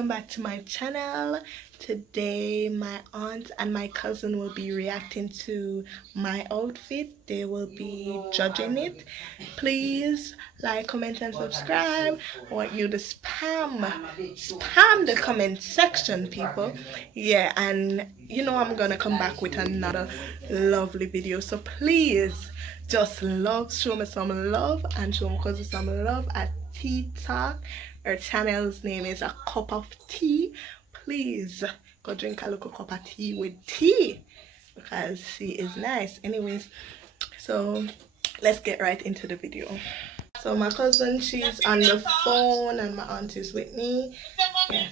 welcome back to my channel. Today my aunt and my cousin will be reacting to my outfit. They will be judging it. Please like, comment and subscribe. I want you to spam the comment section, people. Yeah, and you know I'm gonna come back with another lovely video, so please just show me some love and show my cousin some love at Tea Talk. Her channel's name is A Cup of Tea. Please go drink a little cup of tea with tea because she is nice. Anyways, so let's get right into the video. So my cousin, she's on the phone and my aunt is with me. Yeah,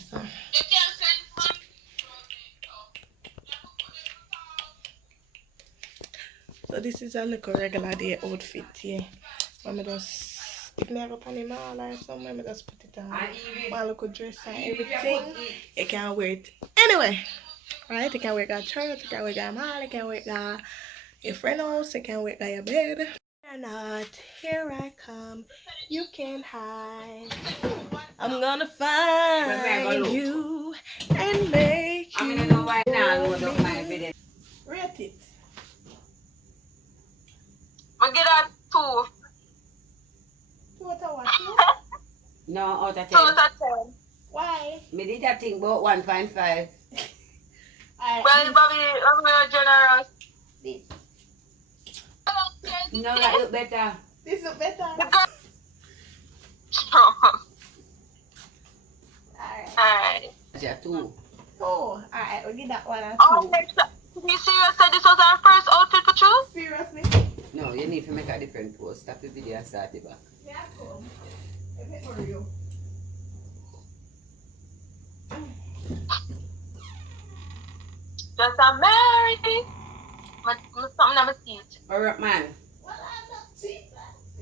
so this is a little regular day outfit here. I'm just, if me have a panty mall or somewhere, I just put it on. My little dress and everything. You can wear it anyway. Right? You can wear it at church, you can wear it at mall, you can wear it at your friend house, you can wear it at your bed. You're not, here I come, you can't hide. I'm gonna find you and make you. I'm gonna know right now, load up my video. Rate it. I get that 2. 2 out of what? 2? No, out of 10. 2 out of 10. Why? Me did that thing about 1.5. Well, Bobby, I'm generous. This. No, that look better. This look better. Alright. Yeah, 2. Oh, alright, we'll give that one a 2. Oh, you serious said this was our first outfit for choose? Seriously? No, you need to make a different post. Stop the video and start it back. Yeah, cool. Is it for you? Just a Mary. Something on my teeth. Alright, man. Well, I'm not cheap.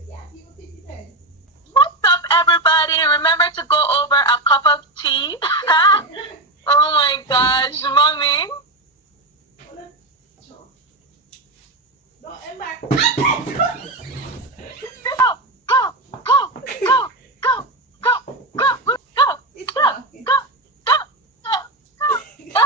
Yeah, people think you did. What's up, everybody? Remember to go over a cup of tea. Oh my gosh, mommy. Don't embark. Go, go, go, go, go, go, go, go, go, It's go, fine. go, go, go, go.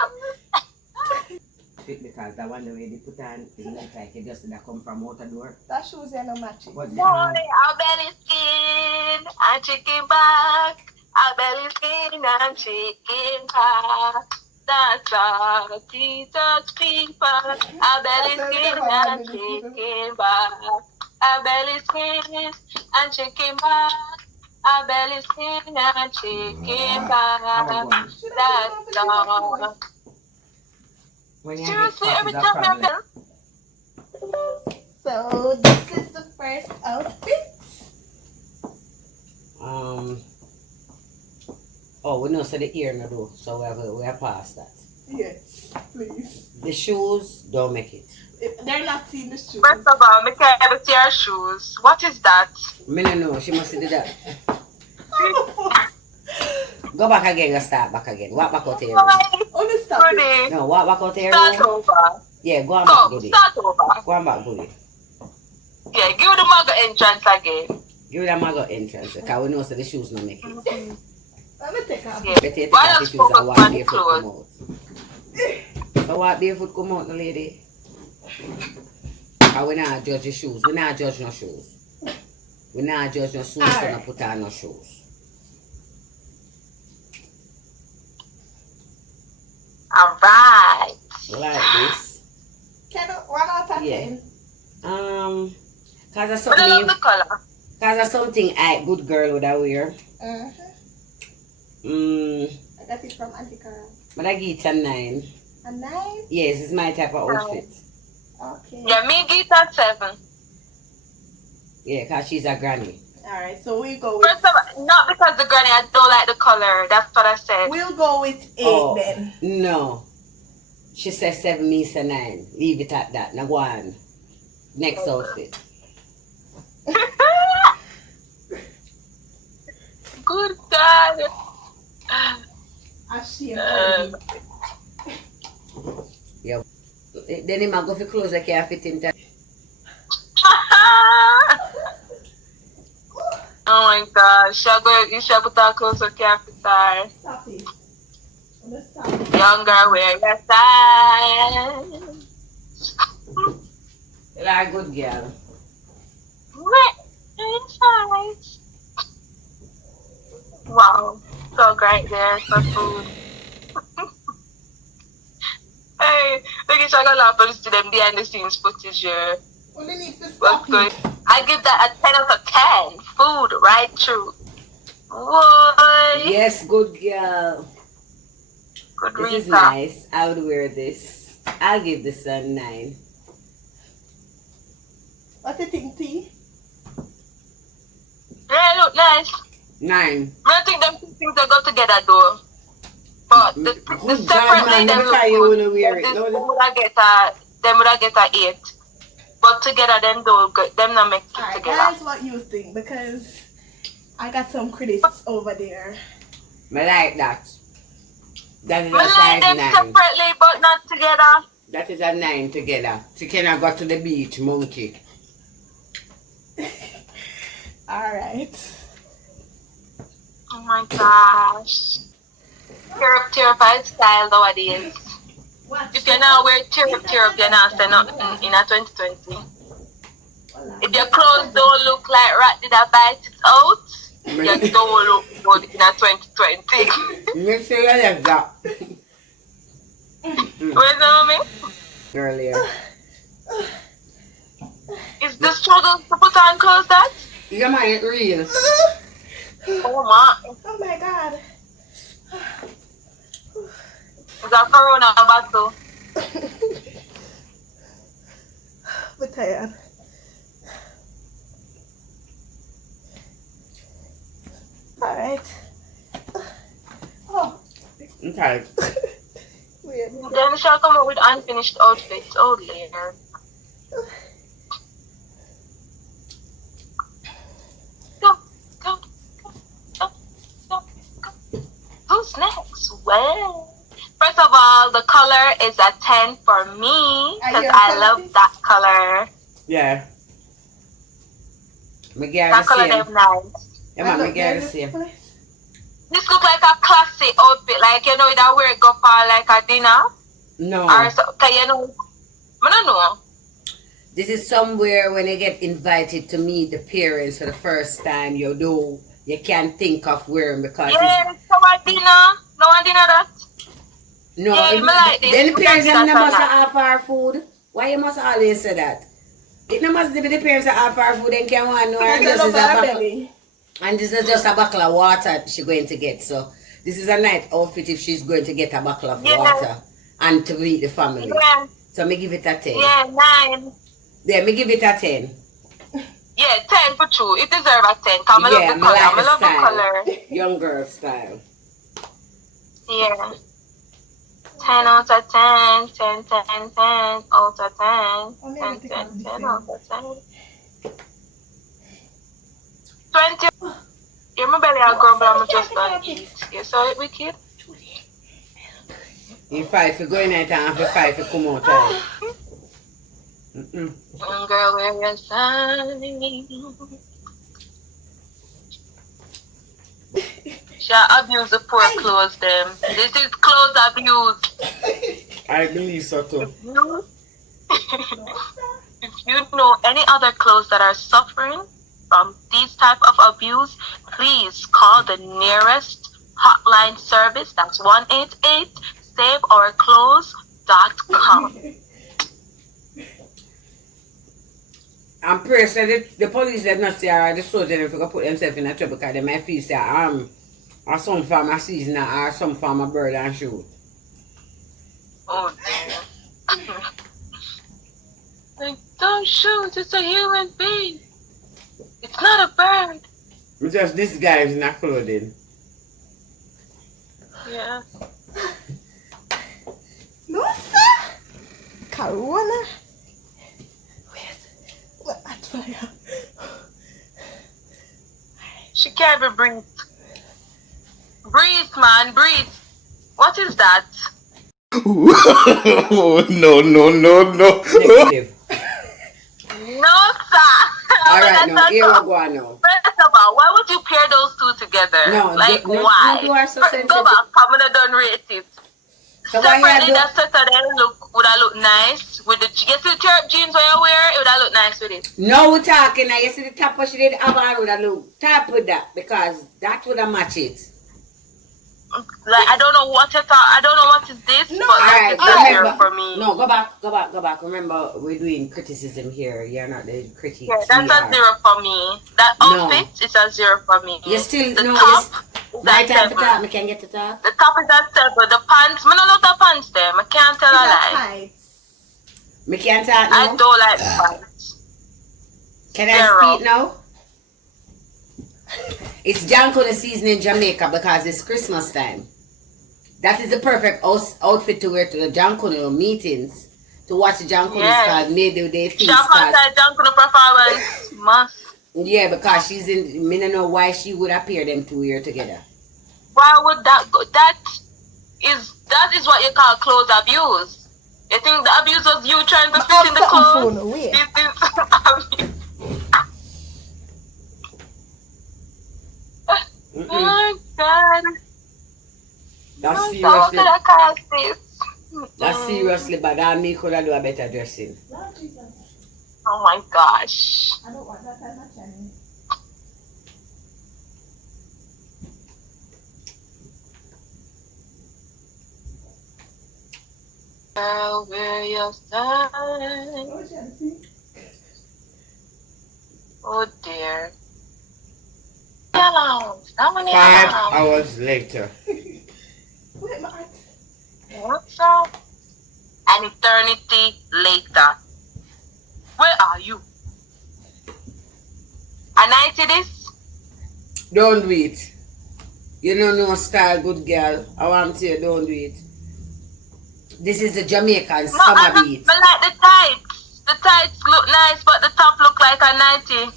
Because that one the way they put on, it looks like it just that come from out the door. That shoes are no matching. But Boy, our belly skin and chicken back. Our belly skin and chicken back. That's all Jesus people. Our belly skin and chicken back. Our belly skin and chicken back. Our belly skin and chicken back. That's all. Seriously, every time I feel. So this is the first outfit. Oh, we know so the ear no do, so we have passed that. Yes, please. The shoes don't make it. They're not seeing the shoes. First of all, I can't ever see her shoes. What is that? Me no know, she must do that. Go back again, go start back again. Walk back out here. Only stop it. No, walk back out here. Start over. Yeah, go on back, goody. Start over. Go on back, goody. Yeah, give the mugger entrance again. Give that mago entrance, because we know so the shoes not make it. Let me take off. Yeah. Better take Why off the does shoes and focus walk on barefoot clothes? come out. So walk barefoot come out, no lady. Because we not judge the shoes. We not judge no shoes. We not judge no shoes, so Alright. not put on no shoes. Alright. Like this. Can I, 1 out of 10? Yeah. Cause of But I love something, the color. cause of something I good girl would I wear. I got it from Auntie Carol. But I give it a 9. A 9? Yes, it's my type of outfit. Okay. Yeah, me give that 7. Yeah, cause she's a granny. Alright, so we go with. First of all, not because the granny, I don't like the color. That's what I said. We'll go with 8 Oh. then. No. She says 7, me say 9. Leave it at that. Now go on. Next outfit. Good God. I see Yeah. Then he might go for clothes that can't fit him. Oh my gosh, you should put that closer capital. Stop it. Young girl, wear your sign. You like a good girl. Wow, so great there for food. Hey, look at you laugh and see them behind the scenes footage here. What's going? I give that a 10 out of 10. Food right through. What? Yes, good girl. Good This is recap. nice. I would wear this. I'll give this a 9. What do you think, T? Yeah, look nice. 9. I think them two things they go together though. But the Good job, separately man. them Never look try you good. wanna wear it. Them No, would have get a 8. But together them do good. Them not make it Alright, together. guys, what you think? Because I got some critics over there. I like that. That is a I like size them 9. separately but not together. That is a 9 together. She cannot go to the beach, monkey. Alright. Oh my gosh. Tear-up style nowadays. If you now wear tear-up, you're not saying nothing in a 2020. If your clothes don't look like rat did I bite it out, you don't look good in a 2020. Make sure you like that. Where's the me? Earlier. Is the struggle to put on clothes that? You got my real. Oh my. Oh my god. It's a corona battle. I'm tired. Alright. Oh. I'm tired. Weird. Then shall come up with unfinished outfits. Oh later. Go, go, go, go, go, go. Who's next? Well, first of all, the color is a 10 for me because I love that color. Yeah. Miguel That the color same. is nice. Yeah, man, Miguel the same. This look like a classy outfit, like you know that wear go for like a dinner No. or so. Cause you know, I don't know. This is somewhere when you get invited to meet the parents for the first time, you can't think of wearing because Yeah, so a dinner, no a dinner that. no, Yeah, I like this. then the parents That's them must nice. have our food. Why you must always say that? It no must be the parents that have our food, then can want no and this is a buckle. And this is just a buckle of water she's going to get. So this is a nice outfit if she's going to get a buckle of water and to meet the family. Yeah. So me give it a 10. Yeah, 9. Yeah, me give it a 10. Yeah, 10 for true. It deserves a 10. Cause I love the color. I love the color. Young girl style. Yeah. 10 out of 10, 10, 10, 10 out of 10, 10, 10, 10 out of 10. 20. Yeah, my belly are grumble, I'm just gonna eat. You saw it, wicked? In 5 you go in at and for 5 you come out time. Young girl, where your sign? She abuse the poor clothes them. This is clothes abuse. I believe so too. If you know any other clothes that are suffering from these type of abuse, please call the nearest hotline service. That's 188 saveourclothes.com. I'm pretty sure the police did not say the soldiers if they put themselves in a trouble because they might feel say or some farmer season or some farmer bird and shoot. Oh dear. Like, don't shoot, it's a human being. It's not a bird. We just disguised in our clothing. Yeah. No, sir. Corona. What? That's fire. She can't even breathe. Breathe, man, breathe. What is that? Oh, no, no, no, no. Negative. No, sir. Alright, now, here we go now. First of back. Why would you pair those two together? No, like no, why? you are so Go sensitive. back. I'm gonna done rate it. So why you Separately, do- that Saturday would have look nice with the you see the church jeans where you wear. It would have look nice with it. No, we're talking now. You see the top what she did have on with a look. Top with that because that would have matched it. Like I don't know what it. I don't know what is this. No, but Alright, that's a zero remember. for me. No, go back. Remember, we're doing criticism here. You're not the critic. Yeah, that's a zero for me. That outfit is a zero for me. You still the no. top is My a time for 7. talk. I can get to talk. The top is a 7. The pants, I don't love the pants there. I can't tell a lie. Tights. Me can't talk I now. don't like the pants. Can I Zero. speak now? It's Janko season in Jamaica because it's Christmas time. That is the perfect outfit to wear to the Janko meetings. To watch the Janko called Maybe They Feast. Shop outside Janko performance. Must. Yeah, because she's in. Me don't know why she would appear them two year together. Why would that go? That is what you call clothes abuse. You think the abuse was you trying to fit in the clothes? Wait. This is abuse. Oh God. That's So seriously. I can't see. That's seriously bad. And me could have do a better dressing. Oh my gosh. I don't want that as my channel. Girl, where you stand? Oh dear. Yellow. How many 5 yellow? hours later. Wait, my What's up? An eternity later. Where are you? And I see this? Don't do it. You know no style, good girl. I want to you, don't do it. This is the Jamaican summer beat. But like the tights. The tights look nice, but the top look like a 90.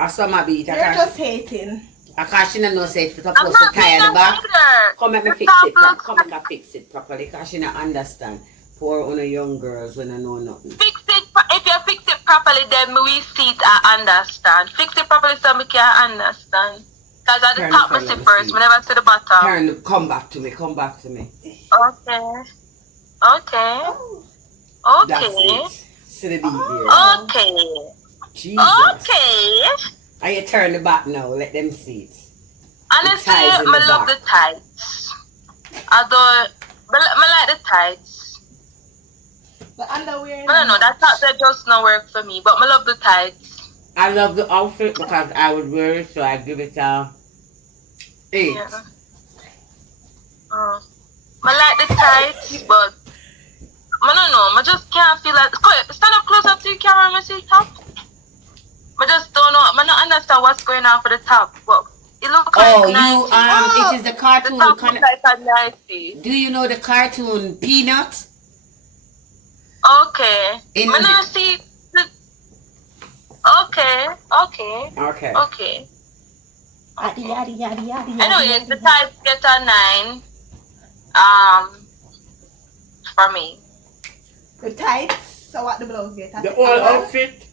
A summer beat. You're just hating. I can't she not say it's I'm supposed to not tie saying at the back. either. Come let me The fix top it. looks Come let me fix it properly. Because she not understand. Poor on young girls when I know nothing. Fix it. If you fix it properly, then we see it, I understand. Fix it properly so we can understand. Because at the Turn top, it we for see me, first. see. We never see the bottom. Come back to me. Come back to me. Okay. Okay. That's Okay. it. See the beat there. Okay. Jesus. Okay. And you turn the back now. Let them see it. Honestly, ties in I the love back. the tights. Although, I like the tights. The underwear. I don't know, that top that just not work for me. But I love the tights. I love the outfit because I would wear it, so I give it a 8. Yeah. I like the tights, but I don't know. I just can't feel like. Stand up close up to the camera and see top. I just don't know. I don't understand what's going on for the top. But it looks like Oh, 90. it is the The cartoon. top looks like a 90. Do you know the cartoon Peanut? Okay. In I the- don't see. Okay. Okay. Anyway, the type get a 9. For me. The tights. So what the blouse get? The whole outfit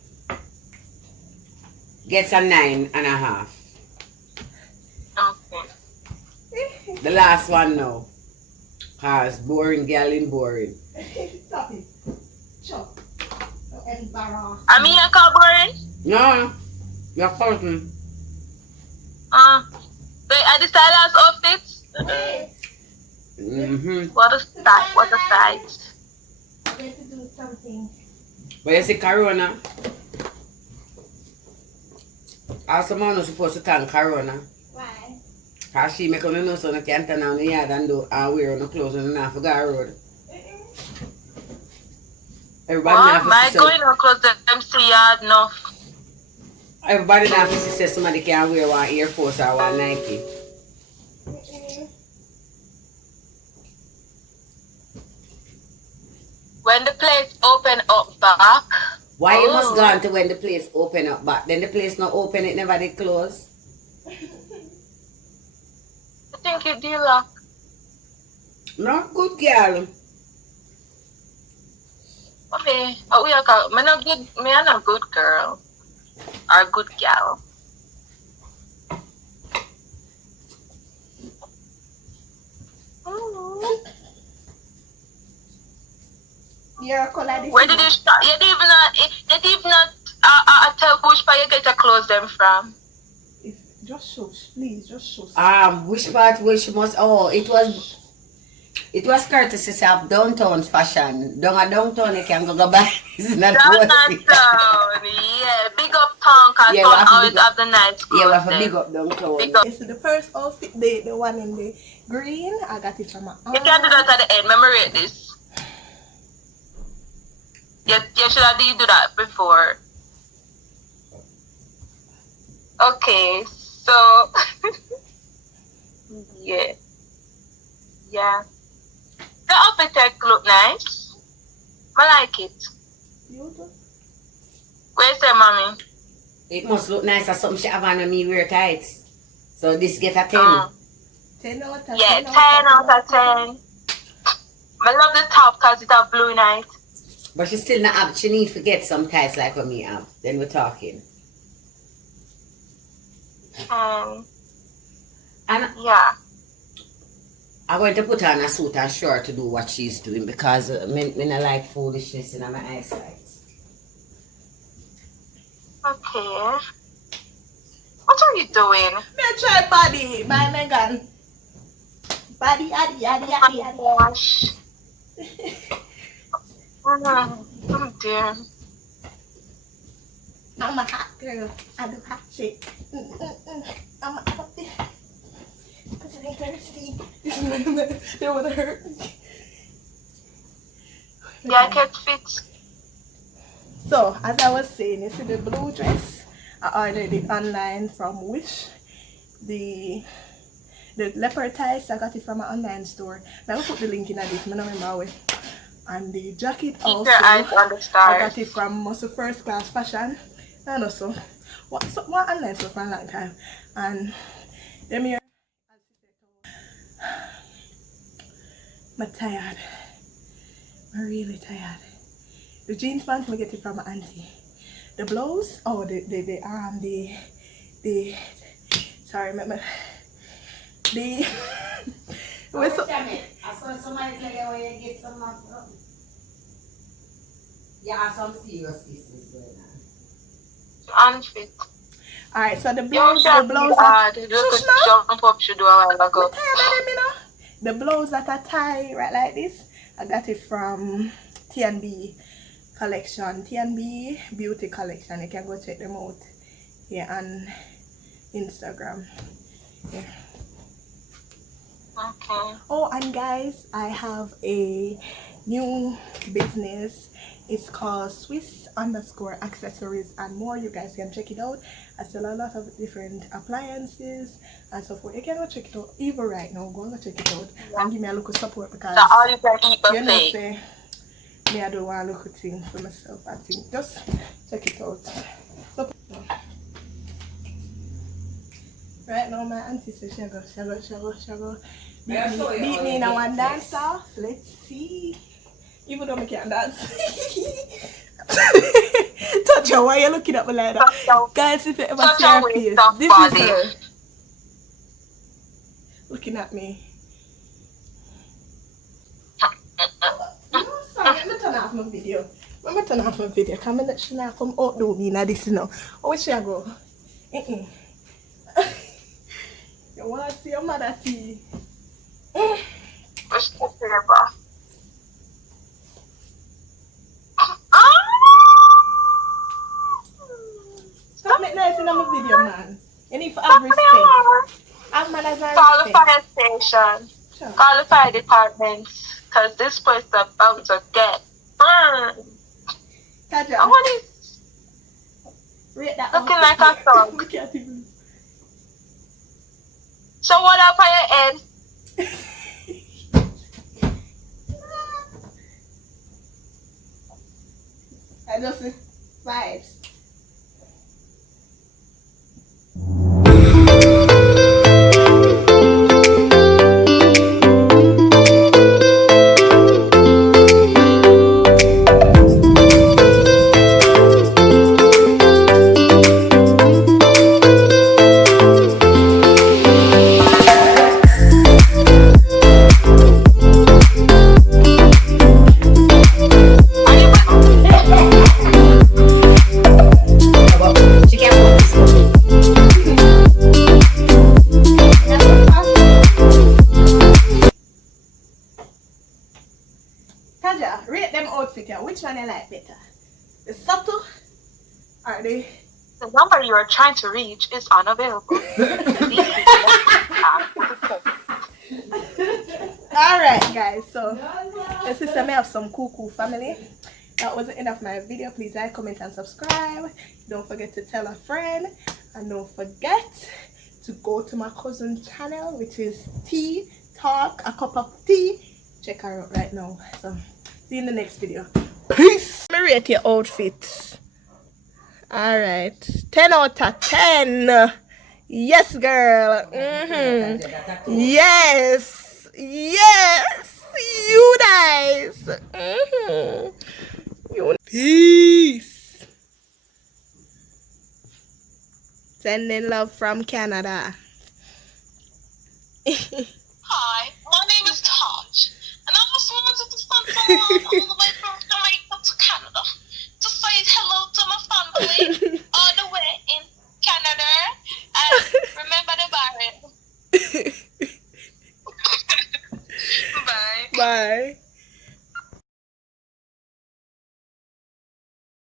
gets a 9.5. Okay. The last one now. Cause boring girl in boring. Stop it. Chuck. Don't embarrass. I mean, a cowboy. No, your cousin. Wait, are the stylist outfits? Mm-hmm. What a sight, what a sight. I'm going to do something. But you see Corona. Also, man was supposed to thank Corona. Why? Cause she make on the nose on the can't turn on the yard and do and wear on the clothes and not forget road. Everybody What? now My say going to close the MC yard no. everybody now say somebody can wear one Air Force or one Nike. When the place open up back. Why you must go on to when the place open up back? Then the place not open, it never did close. I think it do lock. No, good girl. Okay. Oh, we are me not good. Me are not good girl. Or good gal. Your color this. Where did you start? You didn't even tell which part you get your clothes them from. Just show, please, just show. Which part which must it was courtesy of downtown fashion. Downtown you can go back. It's not Downtown, yeah. Big up town, cause Yeah, town we always have the nice clothes. Yeah, we have a there. big up downtown. Big up. This is the first outfit, the one in the green. I got it from my aunt. You can do that at the end. Memorate this. You should have do that before. Okay, so yeah. The outfit look nice. I like it. Beautiful. Where's the mommy? It must look nice as something she have on when me wear tights. So this get a 10. 10 out of 10. Yeah, 10 out of 10. I love the top because it have blue night. But she still not have, she need to get some tights like what me have. Then we're talking. And yeah. I'm going to put on a suit and short to do what she's doing because me not like foolishness in my eyesight. Okay. What are you doing? Me try body by Megan. Body, yaddy. Gosh. Oh dear. I'm a hot girl. I do hot shit. I'm a hot bitch. Because it ain't thirsty. They would have hurt me. Yeah, I can't fit. So, as I was saying, you see the blue dress? I ordered it online from Wish. The leopard ties, I got it from an online store. Now, I put the link in this. I don't remember where. And the jacket Keep also, your eyes on the I stars. got it from Muscle First Class Fashion. And also, what online store for a long time. And them here, I'm tired. I'm really tired. The jeans pants I get it from my auntie. The blouse, sorry, remember the I saw somebody tell you where you get some from. Yeah, some serious issues going on. Unfit. Alright, so the You blouse, should be hard. You could jump up should do a while ago. The blouse that I tie right like this, I got it from T&B collection, T&B beauty collection. You can go check them out here on Instagram. Yeah. Okay. Oh, and guys, I have a new business. It's called Swiss_accessories and more. You guys can check it out. I sell a lot of different appliances and so forth. You can go check it out even right now. Go and check it out and give me a little support because So all you can eat you know buffet. say me I don't want to look at things for myself. I think just check it out. Right now my auntie says she go beat me in a one dance off. Let's see. Even though I can't dance. Touch her, why are you looking at me like that? Guys, if you ever see her face, this is her. Looking at me. No, sorry, let me turn off my video. Let me turn off my video. Come and she not come out do me now this now. Oh, where should I go? You want to see your mother tea? What's the paper? Stop making noise in my video, man. You need to have respect. Have manners and Call the respect. fire station. Sure. Call the fire department. Because this place is about to get burned. Kaja, Somebody's rate that looking out. like a dog. We can't even. So what up on your head? I just see vibes. Are they? The number you are trying to reach is unavailable. Alright guys, so your sister may have some cool family. That was the end of my video. Please like, comment and subscribe. Don't forget to tell a friend, and don't forget to go to my cousin's channel, which is Tea Talk, a cup of tea. Check her out right now. So see you in the next video. Peace. Let me rate your outfit. Alright, 10 out of 10. Yes, girl. Yes, you guys. Peace. Sending love from Canada. Hi, my name is Taj, and I just wanted to send someone all the way from Jamaica to Canada to say hello to my family